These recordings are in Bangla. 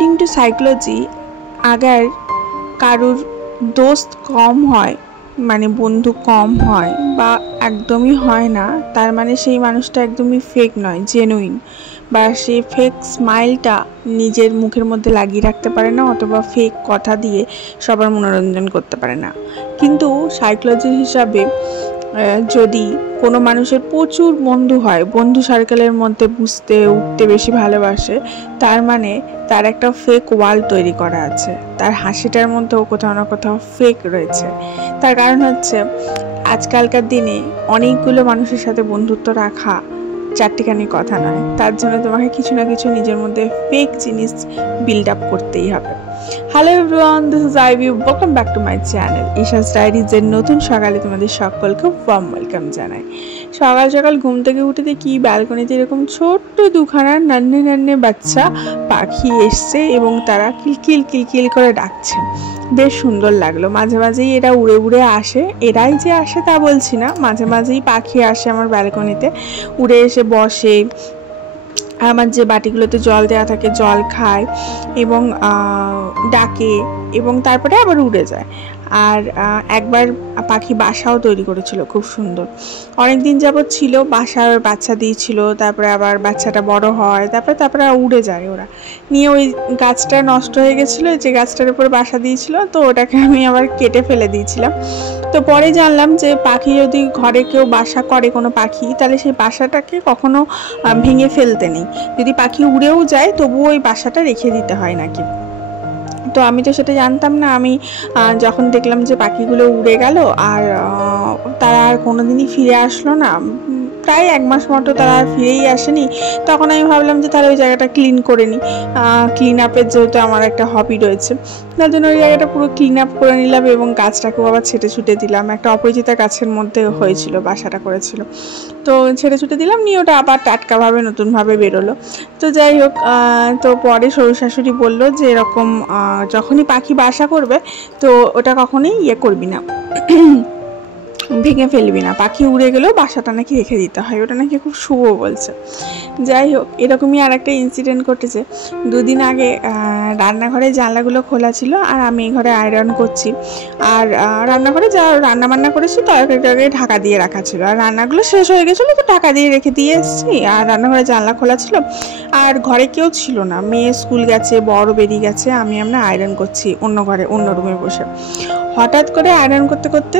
অ্যাকর্ডিং টু সাইকোলজি, আগার কারুর দোস্ত কম হয়, মানে বন্ধু কম হয় বা একদমই হয় না, তার মানে সেই মানুষটা একদমই ফেক নয়, জেনুইন। বা সে ফেক স্মাইলটা নিজের মুখের মধ্যে লাগিয়ে রাখতে পারে না, অথবা ফেক কথা দিয়ে সবার মনোরঞ্জন করতে পারে না। কিন্তু সাইকোলজির হিসাবে যদি কোনো মানুষের প্রচুর বন্ধু হয়, বন্ধু সার্কেলের মধ্যে বুঝতে উঠতে বেশি ভালোবাসে, তার মানে তার একটা ফেক ওয়ার্ল্ড তৈরি করা আছে, তার হাসিটার মধ্যেও কোথাও না কোথাও ফেক রয়েছে। তার কারণ হচ্ছে আজকালকার দিনে অনেকগুলো মানুষের সাথে বন্ধুত্ব রাখা চারটিখানি কথা নয়, তার জন্য তোমাকে কিছু না কিছু নিজের মধ্যে ফেক জিনিস বিল্ড আপ করতেই হবে। Hello everyone, this is Ivy, welcome back to my channel Isha's ডায়েরিজের নতুন সকালে তোমাদের সকলকে ওয়ার্ম ওয়েলকাম জানাই। সকাল সকাল ঘুম থেকে উঠে দেখি ব্যালকনিতে এরকম ছোট্ট দুখানা নান্নে নান্নে বাচ্চা পাখি এসছে এবং তারা কিলকিল কিলকিল করে ডাকছে। বেশ সুন্দর লাগলো। মাঝে মাঝেই এরা উড়ে উড়ে আসে, এরাই যে আসে তা বলছি না, মাঝে মাঝেই পাখি আসে আমার ব্যালকনিতে, উড়ে এসে বসে, আমার যে বাটিগুলোতে জল দেওয়া থাকে জল খায় এবং ডাকে এবং তারপরে আবার উড়ে যায়। আর একবার পাখি বাসাও তৈরি করেছিল, খুব সুন্দর। অনেক দিন যাবৎ ছিল, বাসার বাচ্চা দিয়েছিল, তারপরে আবার বাচ্চাটা বড় হয়, তারপরে উড়ে যায় ওরা নিয়ে। ওই গাছটা নষ্ট হয়ে গেছিলো, যে গাছটার উপরে বাসা দিয়েছিল, তো ওটাকে আমি আবার কেটে ফেলে দিয়েছিলাম। তো পরে জানলাম যে পাখি যদি ঘরে কেউ বাসা করে কোনো পাখি, তাহলে সেই বাসাটাকে কখনো ভেঙে ফেলতে নেই। যদি পাখি উড়েও যায় তবুও ওই বাসাটা রেখে দিতে হয় নাকি। তো আমি তো সেটা জানতাম না। আমি যখন দেখলাম যে পাখিগুলো উড়ে গেল আর তারা আর কোনোদিনই ফিরে আসলো না, প্রায় 1 মাস মতো তারা আর ফিরেই আসেনি, তখন আমি ভাবলাম যে তাহলে ওই জায়গাটা ক্লিন করে নিই। ক্লিন আপের যেহেতু আমার একটা হবি রয়েছে, তার জন্য ওই জায়গাটা পুরো ক্লিন আপ করে নিলাম এবং গাছটাকেও আবার ছেটে ছুটে দিলাম। একটা অপরিচিতা গাছের মধ্যে হয়েছিল, বাসাটা করেছিল, তো ছেটে ছুটে দিলাম, নিয়ে ওটা আবার টাটকাভাবে নতুনভাবে বেরোলো। তো যাই হোক, তো পরে শ্বশুর শাশুড়ি বললো যে এরকম যখনই পাখি বাসা করবে তো ওটা কখনোই করবি না, ভেঙে ফেলবি না। পাখি উড়ে গেলেও বাসাটা নাকি রেখে দিতে হয়, ওটা নাকি খুব শুভ বলছে। যাই হোক, এরকমই আর একটা ইনসিডেন্ট ঘটেছে। 2 দিন আগে রান্নাঘরের জানলাগুলো খোলা ছিল আর আমি এই ঘরে আয়রন করছি, আর রান্নাঘরে যা রান্নাবান্না করেছি তরকারিটাকে ঢাকা দিয়ে রাখা ছিল, আর রান্নাগুলো শেষ হয়ে গেছিলো, তো ঢাকা দিয়ে রেখে দিয়ে এসেছি। আর রান্নাঘরের জানলা খোলা ছিল আর ঘরে কেউ ছিল না, মেয়ে স্কুল গেছে, বড় বেরিয়ে গেছে, আমি আয়রন করছি অন্য ঘরে, অন্য রুমে বসে। হঠাৎ করে আয়রন করতে করতে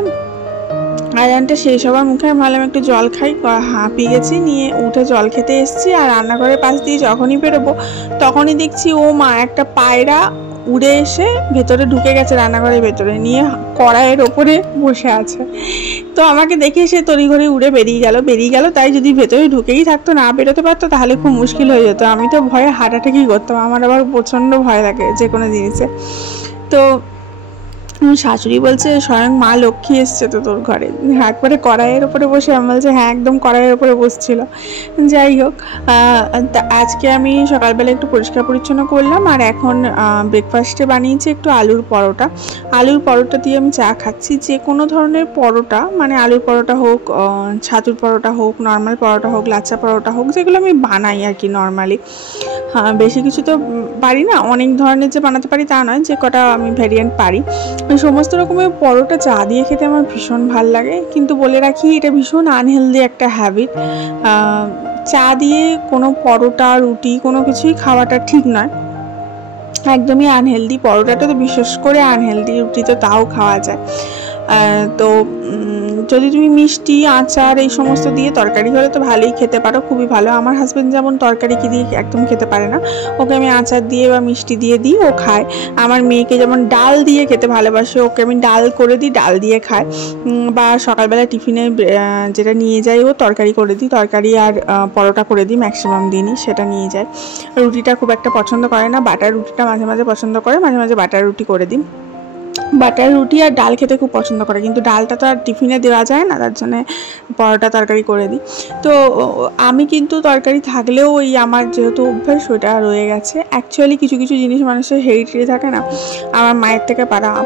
আয়রনটা শেষ হবার মুখে আমি ভাবলাম একটু জল খাই, হাঁপিয়ে গেছি, নিয়ে উঠে জল খেতে এসেছি। আর রান্নাঘরের পাশ দিয়ে যখনই বেরোবো তখনই দেখছি ও মা, একটা পায়রা উড়ে এসে ভেতরে ঢুকে গেছে, রান্নাঘরের ভেতরে, নিয়ে কড়াইয়ের ওপরে বসে আছে। তো আমাকে দেখে সে তড়িঘড়ি উড়ে বেরিয়ে গেল। তাই যদি ভেতরে ঢুকেই থাকতো, না বেরোতে পারতো, তাহলে খুব মুশকিল হয়ে যেত। আমি তো ভয়ে হার্ট অ্যাটাকই করতাম, আমার আবার প্রচণ্ড ভয় লাগে যে কোনো জিনিসে। তো শাশুড়ি বলছে স্বয়ং মা লক্ষ্মী এসছে তো তোর ঘরে, একবারে কড়াইয়ের ওপরে বসে। আমি বলছে হ্যাঁ, একদম কড়াইয়ের ওপরে বসছিল। যাই হোক, আজকে আমি সকালবেলা একটু পরিষ্কার পরিচ্ছন্ন করলাম, আর এখন ব্রেকফাস্টে বানিয়েছি একটু আলুর পরোটা দিয়ে আমি চা খাচ্ছি। যে কোনো ধরনের পরোটা, মানে আলুর পরোটা হোক, ছাতুর পরোটা হোক, নর্মাল পরোটা হোক, লাচ্চা পরোটা হোক, যেগুলো আমি বানাই আর কি নর্মালি। হ্যাঁ, বেশি কিছু তো পারি না, অনেক ধরনের যে বানাতে পারি তা নয়, যে কটা আমি ভ্যারিয়েন্ট পারি। সমস্ত রকমের পরোটা চা দিয়ে খেতে আমার ভীষণ ভাল লাগে, কিন্তু বলে রাখি এটা ভীষণ আনহেলদি একটা হ্যাবিট। চা দিয়ে কোনো পরোটা, রুটি, কোনো কিছুই খাওয়াটা ঠিক নয়, একদমই আনহেলদি। পরোটাটা তো বিশেষ করে আনহেলদি, রুটি তো তাও খাওয়া যায়। তো যদি তুমি মিষ্টি, আচার এই সমস্ত দিয়ে তরকারি হলে তো ভালোই খেতে পারো, খুবই ভালো। আমার হাজব্যান্ড যেমন তরকারি কি দিয়ে একদম খেতে পারে না, ওকে আমি আচার দিয়ে বা মিষ্টি দিয়ে দিই, ও খায়। আমার মেয়েকে যেমন ডাল দিয়ে খেতে ভালোবাসে, ওকে আমি ডাল করে দিই, ডাল দিয়ে খায়। বা সকালবেলা টিফিনে যেটা নিয়ে যাই ও তরকারি করে দিই, তরকারি আর পরোটা করে দিই, ম্যাক্সিমাম দিনই সেটা নিয়ে যায়। রুটিটা খুব একটা পছন্দ করে না, বাটার রুটিটা মাঝে মাঝে পছন্দ করে, মাঝে মাঝে বাটার রুটি করে দিই। বাটার রুটি আর ডাল খেতে খুব পছন্দ করে, কিন্তু ডালটা তো আর টিফিনে দেওয়া যায় না, তার জন্য পরোটা তরকারি করে দিই। তো আমি কিন্তু তরকারি থাকলেও ওই আমার যেহেতু অভ্যাস ওইটা রয়ে গেছে। অ্যাকচুয়ালি কিছু কিছু জিনিস মানুষের হেরিটেজ থাকে না, আমার মায়ের থেকে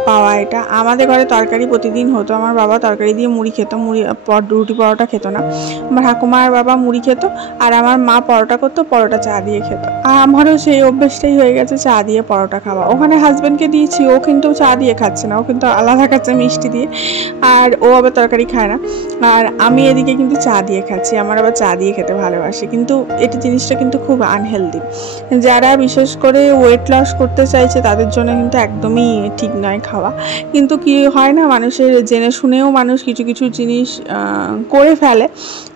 পাওয়া এটা। আমাদের ঘরে তরকারি প্রতিদিন হতো, আমার বাবা তরকারি দিয়ে মুড়ি খেত, রুটি পরোটা খেত না। আমার ঠাকুমা আর বাবা মুড়ি খেত, আর আমার মা পরোটা করতো, পরোটা চা দিয়ে খেত। আর আমারও সেই অভ্যাসটাই হয়ে গেছে চা দিয়ে পরোটা খাওয়া। ওখানে হাজব্যান্ডকে দিয়েছি, ও কিন্তু চা দিয়ে খাচ্ছে না, ও কিন্তু আলাদা খাচ্ছে মিষ্টি দিয়ে, আর ও আবার তরকারি খায় না। আর আমি এদিকে কিন্তু চা দিয়ে খাচ্ছি, আমার আবার চা দিয়ে খেতে ভালোবাসি। কিন্তু এটা জিনিসটা কিন্তু খুব আনহেলদি। যারা বিশেষ করে ওয়েট লস করতে চাইছে তাদের জন্য কিন্তু একদমই ঠিক নয় খাওয়া। কিন্তু কি হয় না, মানুষের জেনে শুনেও মানুষ কিছু কিছু জিনিস করে ফেলে।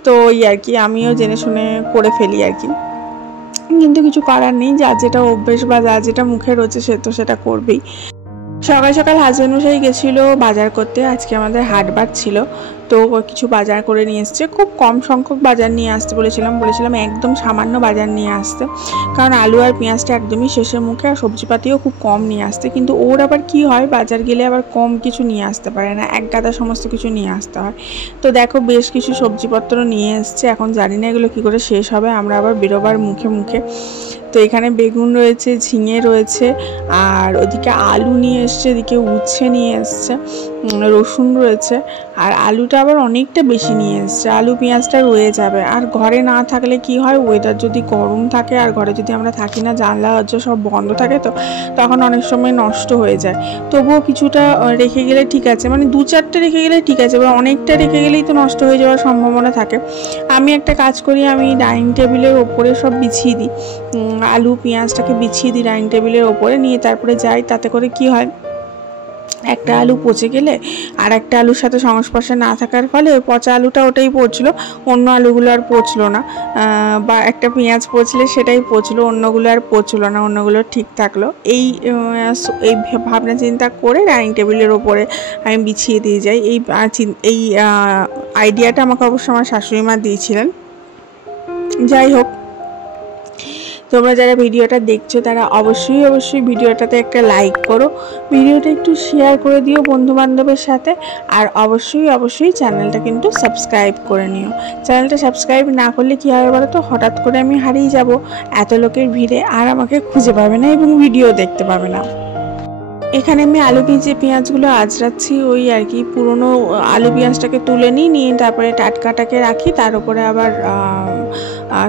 তো ওই আর কি, আমিও জেনে শুনে করে ফেলি আর কি। কিন্তু কিছু করার নেই, যার যেটা অভ্যেস বা যার যেটা মুখে রয়েছে সে তো সেটা করবেই। সকাল সকাল হাজব্যান্ড মশাই গেছিলো বাজার করতে, আজকে আমাদের হাটবার ছিল, তো কিছু বাজার করে নিয়ে এসছে। খুব কম সংখ্যক বাজার নিয়ে আসতে বলেছিলাম একদম সামান্য বাজার নিয়ে আসতে, কারণ আলু আর পেঁয়াজটা একদমই শেষের মুখে, আর সবজিপাতিও খুব কম নিয়ে আসতে। কিন্তু ওর আবার কি হয়, বাজার গেলে আবার কম কিছু নিয়ে আসতে পারে না, এক গাদা সমস্ত কিছু নিয়ে আসতে হয়। তো দেখো বেশ কিছু সবজিপত্র নিয়ে এসছে, এখন জানি না এগুলো কী করে শেষ হবে, আমরা আবার বেরোবার মুখে মুখে। তো এখানে বেগুন রয়েছে, ঝিঙে রয়েছে, আর ওদিকে আলু নিয়ে এসছে, এদিকে উচ্ছে নিয়ে এসছে, রসুন রয়েছে, আর আলুটা আবার অনেকটা বেশি নিয়ে এসছে। আলু পেঁয়াজটা রয়ে যাবে। আর ঘরে না থাকলে কি হয়, ওয়েদার যদি গরম থাকে আর ঘরে যদি আমরা থাকি না, জানলা দরজা সব বন্ধ থাকে, তো তখন অনেক সময় নষ্ট হয়ে যায়। তবুও কিছুটা রেখে গেলে ঠিক আছে, মানে 2-4টে রেখে গেলে ঠিক আছে, বা অনেকটা রেখে গেলেই তো নষ্ট হয়ে যাওয়ার সম্ভাবনা থাকে। আমি একটা কাজ করি, আমি ডাইনিং টেবিলের ওপরে সব বিছিয়ে দিই, আলু পেঁয়াজটাকে বিছিয়ে দিই ডাইনিং টেবিলের ওপরে, নিয়ে তারপরে যাই। তাতে করে কি হয়, একটা আলু পচে গেলে আর একটা আলুর সাথে সংস্পর্শে না থাকার ফলে পচা আলুটা ওটাই পচলো, অন্য আলুগুলো আর পচলো না, বা একটা পেঁয়াজ পচলে সেটাই পচলো, অন্যগুলো আর পচলো না, অন্যগুলো ঠিক থাকলো। এই ভাবনা চিন্তা করে ডাইনিং টেবিলের ওপরে আমি বিছিয়ে দিয়ে যাই। এই আইডিয়াটা আমাকে অবশ্য আমার শাশুড়ি মা দিয়েছিলেন। যাই হোক, তোমরা যারা ভিডিওটা দেখছো তারা অবশ্যই ভিডিওটাতে একটা লাইক করো, ভিডিওটা একটু শেয়ার করে দিও বন্ধু বান্ধবের সাথে, আর অবশ্যই চ্যানেলটা কিন্তু সাবস্ক্রাইব করে নিও। চ্যানেলটা সাবস্ক্রাইব না করলে কী হবে বলো তো, হঠাৎ করে আমি হারিয়ে যাব এত লোকের ভিড়ে, আর আমাকে খুঁজে পাবে না এবং ভিডিও দেখতে পাবে না। এখানে আমি আলু পেঁয়াজগুলো আঁচড়াচ্ছি, ওই আর কি পুরনো আলু পেঁয়াজটাকে তুলে নিয়ে তারপরে টাটকাটাকে রাখি, তার উপরে আবার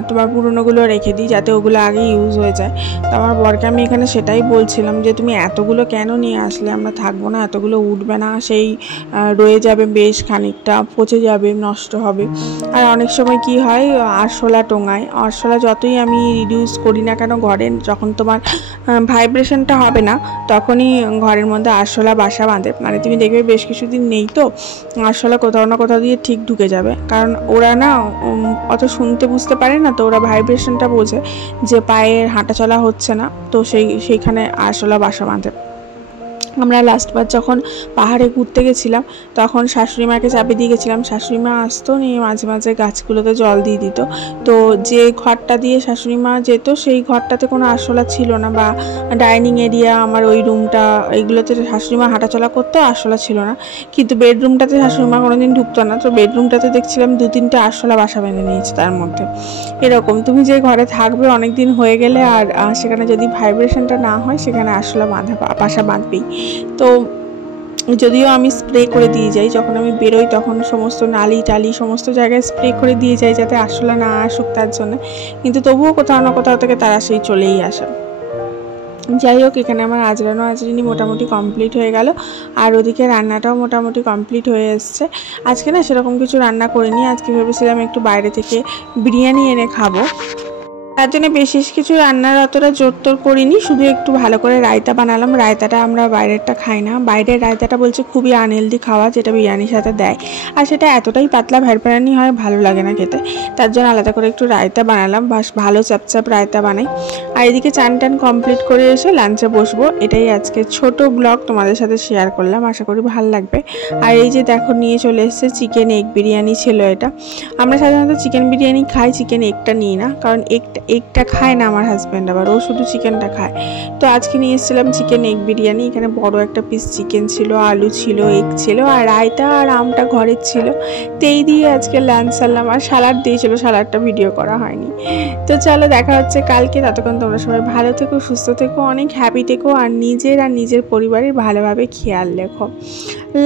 তোমার পুরনোগুলো রেখে দিই যাতে ওগুলো আগে ইউজ হয়ে যায়। তো আমার বরকে আমি এখানে সেটাই বলছিলাম যে তুমি এতগুলো কেন নিয়ে আসলে, আমরা থাকবো না, এতগুলো উঠবে না, সেই রয়ে যাবে বেশ খানিকটা, পচে যাবে, নষ্ট হবে। আর অনেক সময় কি হয়, আরশোলা টোঙায়, আরশোলা যতই আমি রিডিউস করি না কেন, ঘরে যখন তোমার ভাইব্রেশনটা হবে না তখনই ঘরের মধ্যে আরশোলা বাসা বাঁধে। মানে তুমি দেখবে বেশ কিছুদিন নেই তো আরশোলা কোথাও না কোথাও দিয়ে ঠিক ঢুকে যাবে, কারণ ওরা না অত শুনতে বুঝতে পারে না, তো ওরা ভাইব্রেশনটা বোঝে যে পায়ের হাঁটা চলা হচ্ছে না, তো সেইখানে আরশোলা বাসা বাঁধে। আমরা লাস্টবার যখন পাহাড়ে ঘুরতে গেছিলাম তখন শাশুড়ি মাকে চাপে দিয়ে গেছিলাম, শাশুড়ি মা আসতো, নিয়ে মাঝে মাঝে গাছগুলোতে জল দিয়ে দিত। তো যে ঘরটা দিয়ে শাশুড়ি মা যেত সেই ঘরটাতে কোনো আরশোলা ছিল না, বা ডাইনিং এরিয়া আমার ওই রুমটা, এইগুলোতে শাশুড়ি মা হাঁটাচলা করতো, আরশোলা ছিল না। কিন্তু বেডরুমটাতে শাশুড়ি মা কোনোদিন ঢুকতো না, তো বেডরুমটাতে দেখছিলাম 2-3টে আরশোলা বাসা বেঁধে নিয়েছে তার মধ্যে। এরকম তুমি যে ঘরে থাকবে অনেক দিন হয়ে গেলে, আর সেখানে যদি ভাইব্রেশনটা না হয়, সেখানে আরশোলা বাসা বাঁধবেই। তো যদিও আমি স্প্রে করে দিয়ে যাই, যখন আমি বেরোই তখন সমস্ত নালি টালি সমস্ত জায়গায় স্প্রে করে দিয়ে যাই যাতে আরশোলা না আসুক তার জন্য, কিন্তু তবুও কোথাও না কোথাও থেকে তারা সেই চলেই আসে। যাই হোক, এখানে আমার আজরানি মোটামুটি কমপ্লিট হয়ে গেল, আর ওদিকে রান্নাটাও মোটামুটি কমপ্লিট হয়ে এসছে। আজকে না সেরকম কিছু রান্না করিনি, আজকে ভেবেছিলাম একটু বাইরে থেকে বিরিয়ানি এনে খাবো, তার জন্য বিশেষ কিছু রান্নার অতটা জোরতোর করিনি, শুধু একটু ভালো করে রায়তা বানালাম। রায়তাটা আমরা বাইরেরটা খাই না, বাইরের রায়তাটা বলছে খুবই আনহেলদি খাওয়া, যেটা বিরিয়ানির সাথে দেয়, আর সেটা এতটাই পাতলা ভ্যারপ্যারানি হয়, ভালো লাগে না খেতে। তার জন্য আলাদা করে একটু রায়তা বানালাম, ভালো চাপচাপ রায়তা বানাই। আর এদিকে চান টান কমপ্লিট করে এসে লাঞ্চে বসবো। এটাই আজকে ছোট ব্লগ তোমাদের সাথে শেয়ার করলাম, আশা করি ভালো লাগবে। আর এই যে দেখো নিয়ে চলে এসেছে চিকেন এগ বিরিয়ানি ছিল এটা। আমরা সাধারণত চিকেন বিরিয়ানি খাই, চিকেন এগটা নিই না, কারণ এগটা খায় না আমার হাজব্যান্ড, আবার ও শুধু চিকেনটা খায়। তো আজকে নিয়ে এসেছিলাম চিকেন এগ বিরিয়ানি। এখানে বড় একটা পিস চিকেন ছিল, আলু ছিল, এগ ছিল, আর রায়তা আর আমটা ঘরের ছিল। তো এই দিয়ে আজকে লাঞ্চ সারলাম। আর স্যালাড দিয়েছিল, স্যালাডটা ভিডিও করা হয়নি। তো চলো দেখা হচ্ছে কালকে। ততক্ষণ তোমরা সবাই ভালো থেকো, সুস্থ থেকো, অনেক হ্যাপি থেকো, আর নিজের পরিবারের ভালোভাবে খেয়াল রেখো।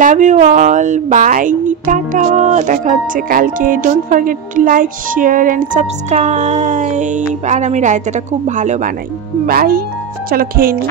Love you all, bye, tata. দেখা হচ্ছে কালকে। Don't forget to like, share and subscribe. আর আমি রায়তাটা খুব ভালো বানাই। বাই, চলো খেয়ে নিই।